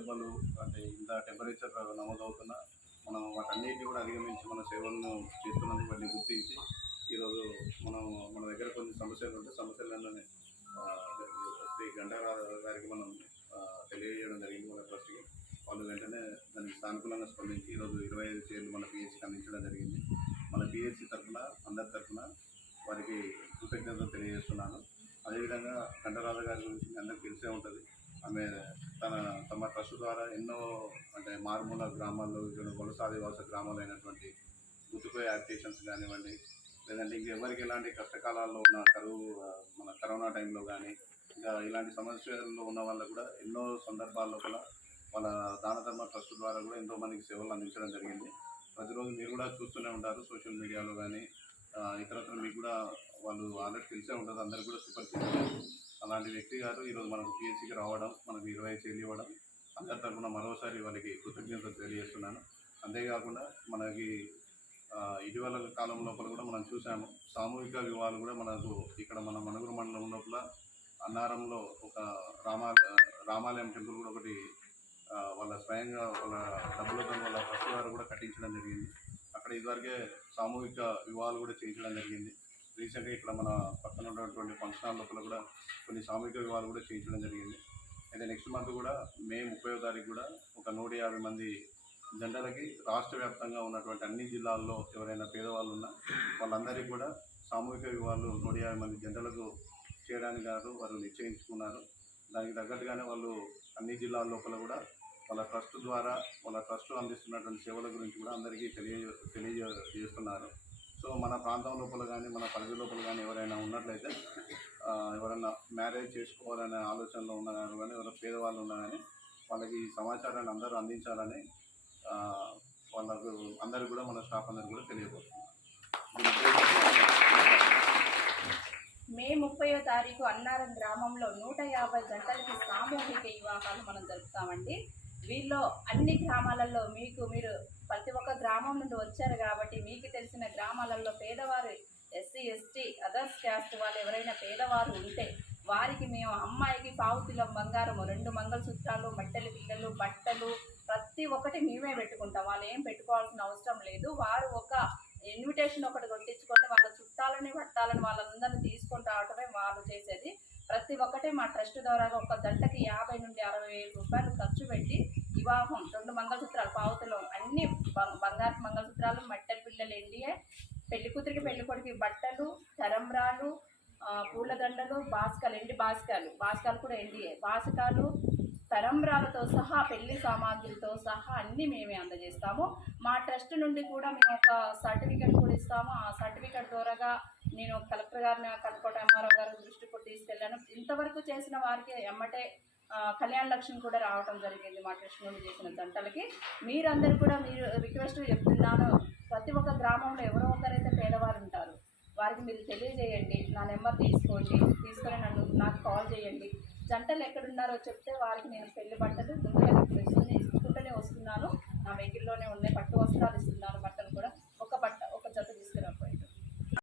దెబ్బలు అంటే ఇంత టెంపరేచర్ నమోదవుతున్నా మనం వాటన్నిటిని కూడా అధిగమించి మన సేవలను చేస్తున్నందుకు వాటిని గుర్తించి ఈరోజు మనం మన దగ్గర కొన్ని సమస్యలు ఉంటే సమస్యలను శ్రీ గంటారావు గారికి మనం తెలియజేయడం జరిగింది మన ట్రస్ట్కి వాళ్ళు వెంటనే దానికి సానుకూలంగా స్పందించి ఈరోజు ఇరవై ఐదు చైర్లు మన పిహెచ్కి అందించడం జరిగింది. మన పిహెచ్సి తరఫున అందరి తరఫున వారికి కృతజ్ఞతలు తెలియజేస్తున్నాను. అదేవిధంగా కంఠరాధ గారి గురించి అందరికి అందరికీ తెలిసే ఉంటుంది. ఆమె తన తమ ట్రస్ట్ ద్వారా ఎన్నో అంటే మారుమూల గ్రామాల్లో ఇక్కడ వలస ఆదివాస గ్రామాలు అయినటువంటి గుర్తుపోయే యాక్టివేషన్స్ కానివ్వండి లేదంటే ఇంకెవరికి ఎలాంటి కష్టకాలాల్లో ఉన్న కరువు మన కరోనా టైంలో కానీ ఇంకా ఇలాంటి సమస్యల్లో ఉన్న వాళ్ళకు కూడా ఎన్నో సందర్భాల్లో కూడా వాళ్ళ దాన ధర్మ ట్రస్ట్ ద్వారా కూడా ఎంతో మందికి సేవలు అందించడం జరిగింది. ప్రతిరోజు మీరు కూడా చూస్తూనే ఉంటారు సోషల్ మీడియాలో కానీ ఇతరత్ర మీకు కూడా వాళ్ళు ఆల్రెడీ తెలిసే ఉంటుంది అందరు కూడా సుపరిచితులు. అలాంటి వ్యక్తి గారు ఈరోజు మనకు పిఎస్సికి రావడం మనకు ఇరవై చేలు ఇవ్వడం అందరి తరఫున మరోసారి వాళ్ళకి కృతజ్ఞతలు తెలియజేస్తున్నాను. అంతేకాకుండా మనకి ఇటీవల కాలం లోపల కూడా మనం చూసాము సామూహిక వివాహాలు కూడా మనకు ఇక్కడ మన మణుగురు మండలం లోపల అన్నారంలో ఒక రామా రామాలయం టెంపుల్ కూడా ఒకటి వాళ్ళ స్వయంగా వాళ్ళ డబ్బులతో వాళ్ళ ఫస్ట్ వారు కూడా కట్టించడం జరిగింది. అక్కడ ఇదివరకే సామూహిక వివాహాలు కూడా చేయించడం జరిగింది. రీసెంట్గా ఇక్కడ మన పక్కన ఉన్నటువంటి ఫంక్షన్ హాల్ లోపల కూడా కొన్ని సామూహిక వివాహాలు కూడా చేయించడం జరిగింది. అయితే నెక్స్ట్ మంత్ కూడా మే ముప్పై తారీఖు కూడా ఒక నూట యాభై మంది జంటలకి రాష్ట్ర వ్యాప్తంగా ఉన్నటువంటి అన్ని జిల్లాల్లో ఎవరైనా పేదవాళ్ళు ఉన్నా వాళ్ళందరికీ కూడా సామూహిక వివాహాలు నూట యాభై మంది జంటలకు చేయడానికి గారు వాళ్ళు నిశ్చయించుకున్నారు. దానికి తగ్గట్టుగానే వాళ్ళు అన్ని జిల్లాల లోపల కూడా వాళ్ళ ట్రస్ట్ ద్వారా వాళ్ళ ట్రస్ట్ అందిస్తున్నటువంటి సేవల గురించి కూడా అందరికీ తెలియ తెలియజేస్తున్నారు సో మన ప్రాంతం లోపల కానీ మన పరిధి లోపల కానీ ఎవరైనా ఉన్నట్లయితే ఎవరైనా మ్యారేజ్ చేసుకోవాలనే ఆలోచనలో ఉన్న కానీ ఎవరైనా పేదవాళ్ళు ఉన్నా కానీ వాళ్ళకి ఈ సమాచారాన్ని అందరూ అందించాలని వాళ్ళకు అందరికి కూడా మన స్టాఫ్ అందరికి కూడా తెలియబోతున్నారు మే ముప్పయో తారీఖు అన్నారం గ్రామంలో నూట యాభై గంటలకి సామూహిక వివాహాలు మనం జరుపుతామండి. వీళ్ళు అన్ని గ్రామాలలో మీకు మీరు ప్రతి ఒక్క గ్రామం నుండి వచ్చారు కాబట్టి మీకు తెలిసిన గ్రామాలలో పేదవారు ఎస్సీ ఎస్టీ అదర్స్ క్యాస్ట్ వాళ్ళు ఎవరైనా పేదవారు ఉంటే వారికి మేము అమ్మాయికి పావుతిలం బంగారము రెండు మంగళసూత్రాలు మట్టెలు పిల్లలు బట్టలు ప్రతి ఒక్కటి మేమే పెట్టుకుంటాం. వాళ్ళు ఏం పెట్టుకోవాల్సిన అవసరం లేదు. వారు ఒక ఇన్విటేషన్ ఒకటి కొట్టించుకొని వాళ్ళ చుట్టాలని పట్టాలని వాళ్ళందరినీ తీసుకొని రావటమే వాళ్ళు చేసేది. ప్రతి ఒక్కటే మా ట్రస్ట్ ద్వారా ఒక గంటకి యాభై నుండి అరవై వేల రూపాయలు ఖర్చు పెట్టి వివాహం రెండు మంగళసూత్రాలు పావుతులు అన్ని బం- బంగారు మంగళసూత్రాలు మట్టల పిల్లలు ఎండియే పెళ్ళి కూతురికి పెళ్ళి కొడుకు బట్టలు తరంబ్రాలు పూలదండలు బాస్కాలు ఎండి బాస్కాలు బాస్కాలు కూడా ఎండియే. బాస్కాలు తరంబ్రాలతో సహా పెళ్ళి సామాగ్రితో సహా అన్నీ మేమే అందజేస్తాము. మా ట్రస్ట్ నుండి కూడా మేము ఒక సర్టిఫికెట్ కూడా ఇస్తాము. ఆ సర్టిఫికెట్ ద్వారాగా నేను కలెక్టర్ గారిని కనుకోట ఎంఆర్ఓ గారి దృష్టికి కూడా తీసుకెళ్ళాను. ఇంతవరకు చేసిన వారికి ఎమ్మటే కళ్యాణ లక్ష్మి కూడా రావటం జరిగింది మా కృష్ణుడు చేసిన జంటలకి మీరందరూ కూడా మీరు రిక్వెస్ట్ చెప్తున్నాను. ప్రతి ఒక్క గ్రామంలో ఎవరో ఒకరైతే పేదవారు ఉంటారు. వారికి మీరు తెలియజేయండి. నా నెంబర్ తీసుకోండి. తీసుకొని నన్ను నాకు కాల్ చేయండి. జంటలు ఎక్కడున్నారో చెప్తే వారికి నేను పెళ్ళి పట్టదు. ముందుగా ఇస్తుంది వస్తున్నాను. నా వెహికల్లోనే ఉన్నాయి. పట్టు వస్త్రాలు ఇస్తున్నాను.